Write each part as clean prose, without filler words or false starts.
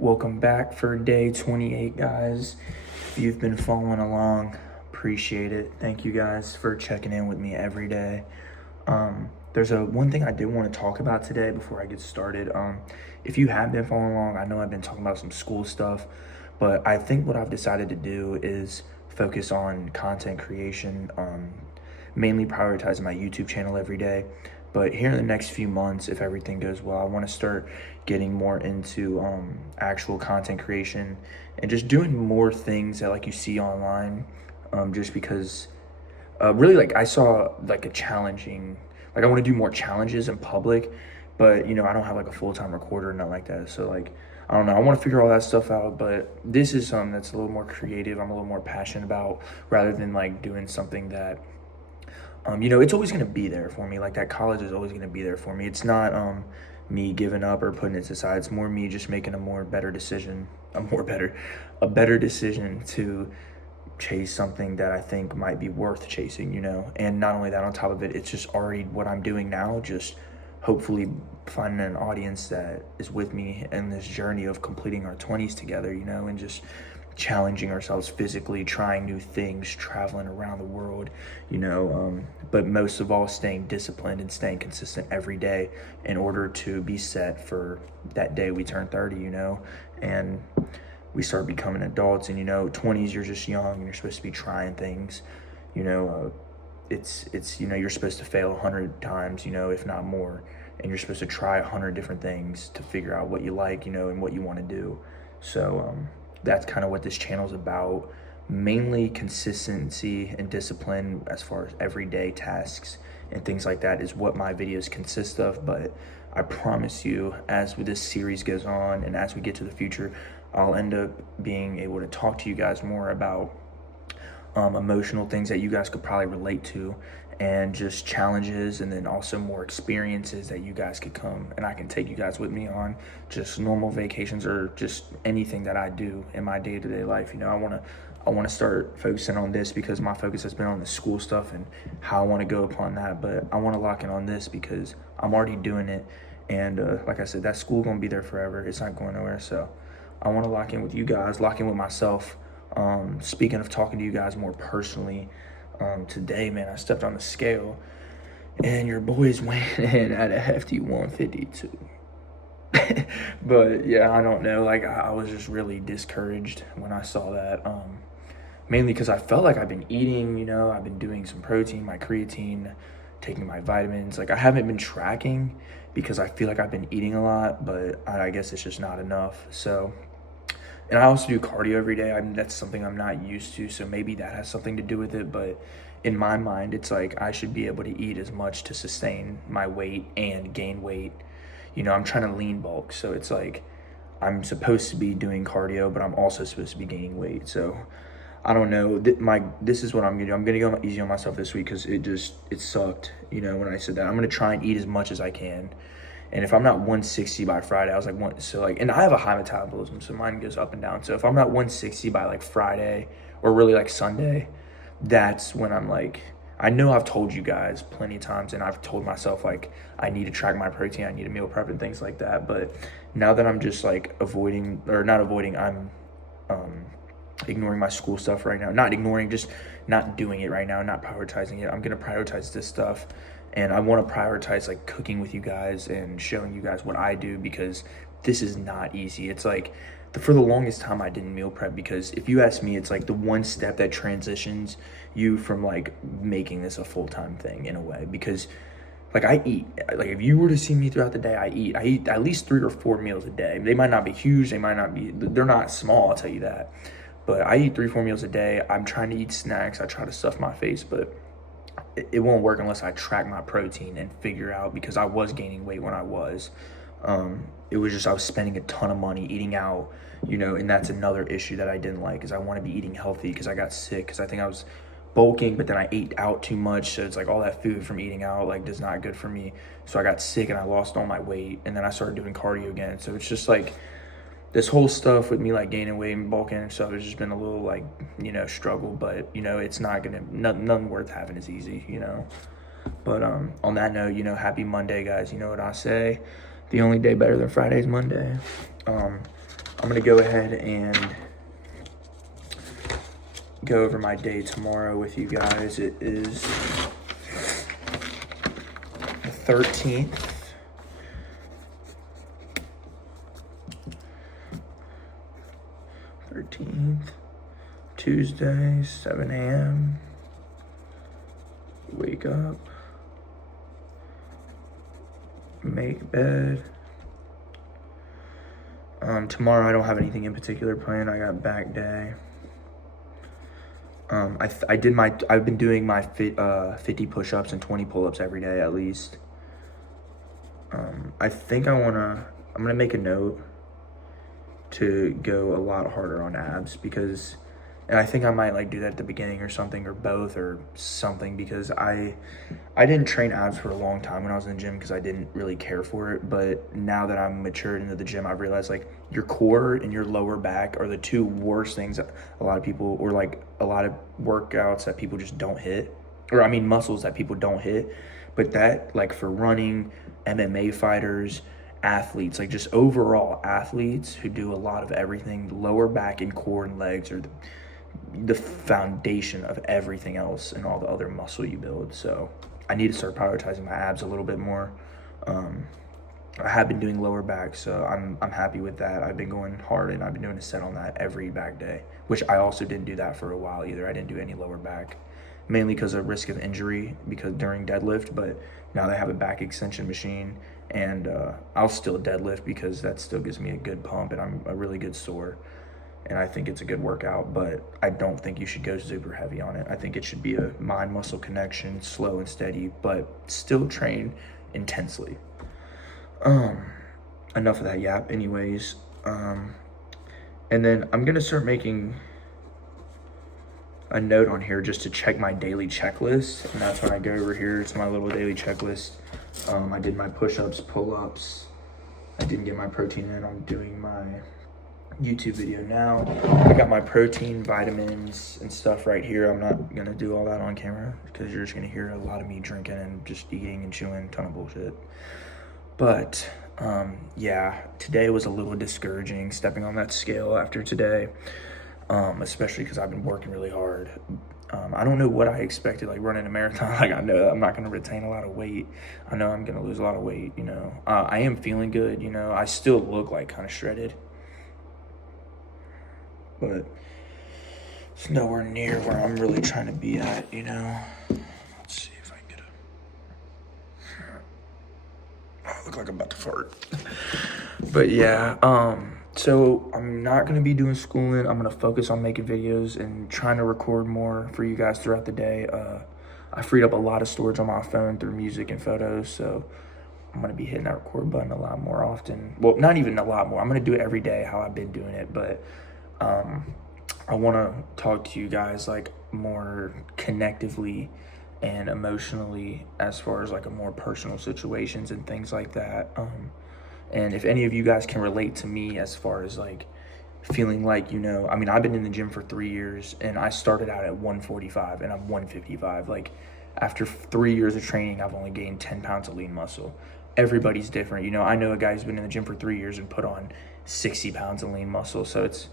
Welcome back for day 28, guys. If you've been following along, appreciate it. Thank you guys for checking in with me every day. There's one thing I did want to talk about today before I get started. If you have been following along, I know I've been talking about some school stuff, but I think what I've decided to do is focus on content creation, mainly prioritizing my YouTube channel every day. But here in the next few months, if everything goes well, I want to start getting more into actual content creation and just doing more things that like you see online. Just because really like I saw like I want to do more challenges in public, but I don't have like a full-time recorder or nothing like that. So like I don't know, I want to figure all that stuff out, but this is something that's a little more creative. I'm a little more passionate about rather than like doing something that it's always going to be there for me. Like that college is always going to be there for me. It's not me giving up or putting it aside. It's more me just making a better decision to chase something that I think might be worth chasing. And not only that, on top of it, it's just already what I'm doing now, just hopefully finding an audience that is with me in this journey of completing our 20s together, and just challenging ourselves physically, trying new things, traveling around the world, but most of all, staying disciplined and staying consistent every day in order to be set for that day we turn 30, and we start becoming adults. And 20s, you're just young and you're supposed to be trying things. It's you're supposed to fail 100 times, if not more, and you're supposed to try 100 different things to figure out what you like, and what you want to do. So that's kind of what this channel is about. Mainly consistency and discipline as far as everyday tasks and things like that is what my videos consist of. But I promise you, as this series goes on and as we get to the future, I'll end up being able to talk to you guys more about emotional things that you guys could probably relate to, and just challenges, and then also more experiences that you guys could come and I can take you guys with me on, just normal vacations or just anything that I do in my day-to-day life. I want to start focusing on this because my focus has been on the school stuff and how I want to go upon that, but I want to lock in on this because I'm already doing it, and like I said, that school gonna be there forever. It's not going nowhere. So I want to lock in with you guys, lock in with myself. Speaking of talking to you guys more personally, today, man, I stepped on the scale and your boy's weighing in at a hefty 152. But yeah, I don't know. Like I was just really discouraged when I saw that. Mainly because I felt like I've been eating, I've been doing some protein, my creatine, taking my vitamins. Like I haven't been tracking because I feel like I've been eating a lot, but I guess it's just not enough. So, and I also do cardio every day. That's something I'm not used to, so maybe that has something to do with it. But in my mind, it's like I should be able to eat as much to sustain my weight and gain weight. I'm trying to lean bulk, so it's like I'm supposed to be doing cardio, but I'm also supposed to be gaining weight. So I don't know. This is what I'm gonna do. I'm gonna go easy on myself this week because it sucked. When I said that, I'm gonna try and eat as much as I can. And if I'm not 160 by Friday, I was like, and I have a high metabolism, so mine goes up and down. So if I'm not 160 by like Friday or really like Sunday, that's when I'm like, I know I've told you guys plenty of times, and I've told myself like I need to track my protein, I need to meal prep and things like that. But now that I'm just like I'm ignoring my school stuff right now. Not ignoring, just not doing it right now, not prioritizing it. I'm gonna prioritize this stuff. And I want to prioritize like cooking with you guys and showing you guys what I do, because this is not easy. It's like for the longest time I didn't meal prep, because if you ask me, it's like the one step that transitions you from like making this a full-time thing in a way. Because like I eat, like if you were to see me throughout the day, I eat at least 3 or 4 meals a day. They might not be huge, they're not small, I'll tell you that. But I eat 3 or 4 meals a day. I'm trying to eat snacks. I try to stuff my face, but it won't work unless I track my protein and figure out, because I was gaining weight when I was. It was just I was spending a ton of money eating out, and that's another issue that I didn't like, is I want to be eating healthy because I got sick, because I think I was bulking, but then I ate out too much. So it's like all that food from eating out like does not good for me. So I got sick and I lost all my weight, and then I started doing cardio again. So it's just like this whole stuff with me like gaining weight and bulking and stuff has just been a little like, struggle, but it's not gonna, nothing worth having is easy, But on that note, happy Monday, guys. You know what I say? The only day better than Friday is Monday. I'm gonna go ahead and go over my day tomorrow with you guys. It is the 13th. Tuesday, 7 a.m. Wake up, make bed. Tomorrow I don't have anything in particular planned. I got back day. I've been doing my 50 push-ups and 20 pull-ups every day at least. I think I'm gonna make a note to go a lot harder on abs because, and I think I might like do that at the beginning or something, or both or something, because I didn't train abs for a long time when I was in the gym because I didn't really care for it. But now that I'm matured into the gym, I've realized like your core and your lower back are the two worst things that a lot of people, or like a lot of workouts that people just don't hit, or I mean muscles that people don't hit. But that, like for running, MMA fighters, athletes, like just overall athletes who do a lot of everything, lower back and core and legs are the foundation of everything else and all the other muscle you build. So I need to start prioritizing my abs a little bit more. I have been doing lower back, so I'm happy with that. I've been going hard and I've been doing a set on that every back day, which I also didn't do that for a while either. I didn't do any lower back, mainly because of risk of injury because during deadlift, but now they have a back extension machine, and I'll still deadlift because that still gives me a good pump and I'm a really good sore, and I think it's a good workout. But I don't think you should go super heavy on it. I think it should be a mind muscle connection, slow and steady, but still train intensely. Enough of that yap anyways. And then I'm gonna start making a note on here just to check my daily checklist, and that's when I go over here to my little daily checklist. I did my push-ups, pull-ups. I didn't get my protein in. I'm doing my YouTube video now. I got my protein, vitamins, and stuff right here. I'm not gonna do all that on camera because you're just gonna hear a lot of me drinking and just eating and chewing a ton of bullshit. But yeah, today was a little discouraging stepping on that scale after today, especially because I've been working really hard. I don't know what I expected, like running a marathon. Like I know I'm not going to retain a lot of weight. I know I'm going to lose a lot of weight, you know. I am feeling good, you know. I still look like kind of shredded, but it's nowhere near where I'm really trying to be at, you know. Let's see if I can get I look like I'm about to fart. But yeah, so I'm not going to be doing schooling. I'm going to focus on making videos and trying to record more for you guys throughout the day. I freed up a lot of storage on my phone through music and photos, so I'm going to be hitting that record button a lot more often. Well, not even a lot more. I'm going to do it every day how I've been doing it, but I want to talk to you guys like more connectively and emotionally as far as like a more personal situations and things like that. And if any of you guys can relate to me as far as like feeling like, you know, I mean, I've been in the gym for 3 years and I started out at 145 and I'm 155. Like after 3 years of training, I've only gained 10 pounds of lean muscle. Everybody's different. You know, I know a guy who's been in the gym for 3 years and put on 60 pounds of lean muscle. So it's,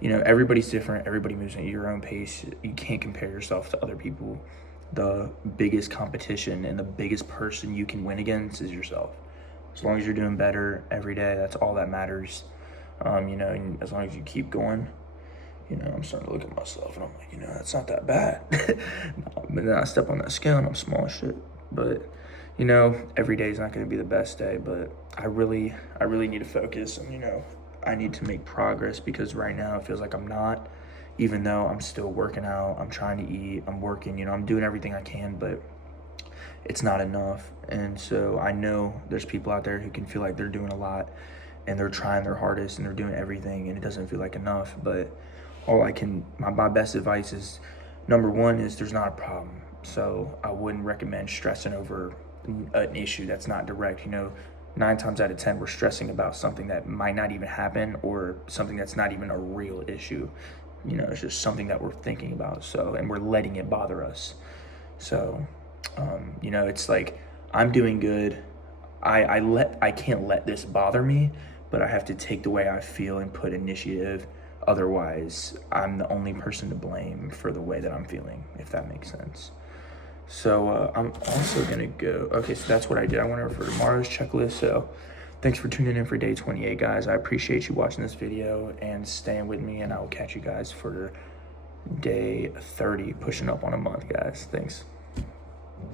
you know, everybody's different. Everybody moves at your own pace. You can't compare yourself to other people. The biggest competition and the biggest person you can win against is yourself. As long as you're doing better every day, that's all that matters. You know, and as long as you keep going, you know, I'm starting to look at myself and I'm like, you know, that's not that bad. But then I step on that scale and I'm small as shit. But, you know, every day is not going to be the best day, but I really need to focus and, you know, I need to make progress because right now it feels like I'm not, even though I'm still working out, I'm trying to eat, I'm working, you know, I'm doing everything I can, but it's not enough. And so I know there's people out there who can feel like they're doing a lot and they're trying their hardest and they're doing everything and it doesn't feel like enough. But my best advice is, number one is there's not a problem. So I wouldn't recommend stressing over an issue that's not direct. You know, 9 times out of 10, we're stressing about something that might not even happen or something that's not even a real issue. You know, it's just something that we're thinking about. So, and we're letting it bother us. So, you know, it's like I'm doing good. I can't let this bother me, but I have to take the way I feel and put initiative. Otherwise, I'm the only person to blame for the way that I'm feeling, if that makes sense. So I'm also gonna go, okay, so that's what I did. I went over for tomorrow's checklist. So thanks for tuning in for day 28, guys. I appreciate you watching this video and staying with me, and I will catch you guys for day 30, pushing up on a month, guys. Thanks.